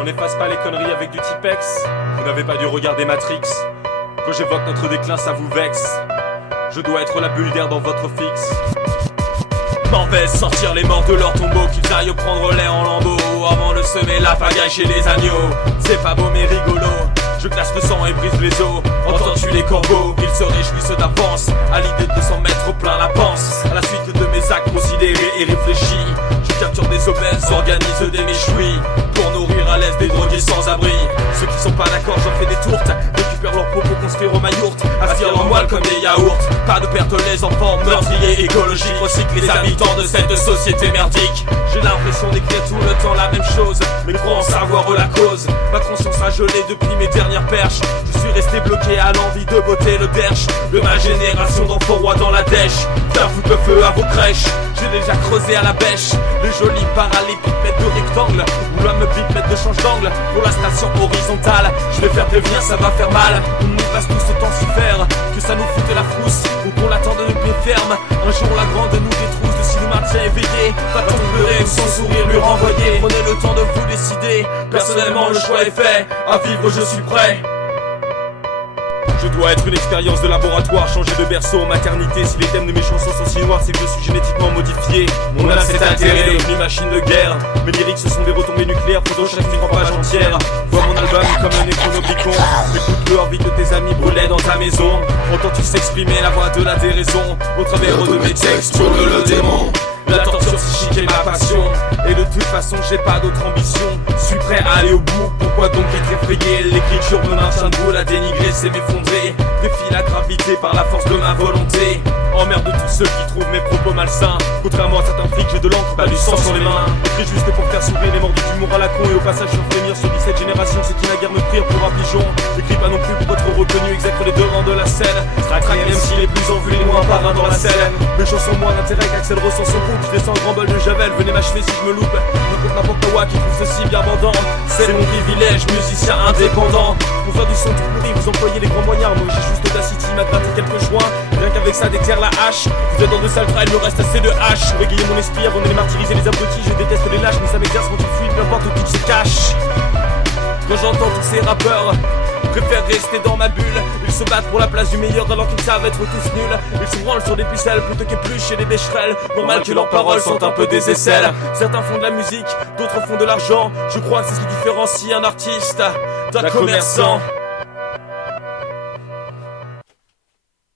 On n'efface pas les conneries avec du Tipex. Vous n'avez pas dû regarder Matrix. Quand j'évoque notre déclin, ça vous vexe. Je dois être la bulle d'air dans votre fixe. M'en vais sortir les morts de leur tombeau, qu'ils aillent prendre l'air en lambeaux avant de semer la pagaille chez les agneaux. C'est pas beau mais rigolo. Je glace le sang et brise les os. Entends-tu les corbeaux? Ils se réjouissent d'avance à l'idée de s'en mettre plein la panse. À la suite de mes actes considérés et réfléchis, je capture des obèses, organise des méchouis pour nourrir à l'aise des drogués sans abri. Ceux qui sont pas d'accord, j'en fais des tourtes. Récupère leurs peau pour construire ma yourte. Aspire leur moelle comme des yaourts. Pas de perte, les enfants meurtriers écologiques recyclent les habitants de cette société merdique. J'ai l'impression d'écrire tout le temps la même chose, mais crois en savoir la cause. Ma conscience a gelé depuis mes dernières perches. Je suis resté bloqué à l'envie de botter le derche de ma génération d'enfants rois dans la dèche. Bien foutre le feu à vos crèches. J'ai déjà creusé à la bêche les jolis parallélépipèdes de rectangle où l'homme bipède de change d'angle pour la station horizontale. Je vais faire prévenir, ça va faire mal. On nous passe tout ce temps si faire que ça nous foute la frousse ou qu'on l'attend de pied ferme. Un jour la grande nous détrousse de si nous maintient éveillés. Va-t-on pleurer sans sourire lui renvoyer? Prenez le temps de vous décider. Personnellement le choix est fait. À vivre je suis prêt. Je dois être une expérience de laboratoire, changer de berceau en maternité. Si les thèmes de mes chansons sont si noirs, c'est que je suis génétiquement modifié. Mon âme s'est altérée, devenue machine de guerre. Mes lyrics ce sont des retombées nucléaires, photo chaque film en page entière. Vois mon album comme un échronobicon. Écoute-le hors vite de tes amis brûlés dans ta maison. Entends-tu s'exprimer la voix de la déraison au travers de mes textes, tourne le démon. La torture psychique est ma passion. Et de toute façon j'ai pas d'autre ambition. Suis prêt à aller au bout. Pourquoi donc être effrayé? L'écriture me maintient debout. La dénigrer c'est m'effondrer. Défie la gravité par la force de ma volonté. Emmerde tous ceux qui trouvent mes propos malsains. Contrairement à certains flics, j'ai de l'encre, pas du sang sur les mains. Écrit juste pour faire sourire les mordus d'humour à la con. Et au passage survenir ceux de cette génération, ceux qui naguère me prirent pour un pigeon. Écris pas non plus pour être reconnu, exact les devants de la scène. Traque même si les plus en vue, les moins par un dans la selle. Mes chansons moins d'intérêt qu'Axel ressent son groupe. Je descends un grand bol de javel, venez m'achever si je me loupe. N'écoute n'importe quoi qui trouve ceci bien bandant. C'est mon privilège, musicien indépendant. Pour faire du son tout pourri, vous employez les grands moyens. Moi j'ai juste Audacity, m'a gratté quelques joints. Rien qu'avec ça déterre la hache. Vous êtes dans de sales trails, il me reste assez de hache. Régayer mon esprit avant de les martyriser les abrutis. Je déteste les lâches, mais ça m'exerce quand ils fuient, peu importe où qui se cache. Quand j'entends tous ces rappeurs, préfère rester dans ma bulle. Ils se battent pour la place du meilleur alors qu'ils savent être tous nuls. Ils se branlent sur des pucelles plutôt qu'éplucher des bécherelles. Normal que leurs paroles sont un peu des aisselles. Certains font de la musique, d'autres font de l'argent. Je crois que c'est ce qui différencie un artiste d'un commerçant.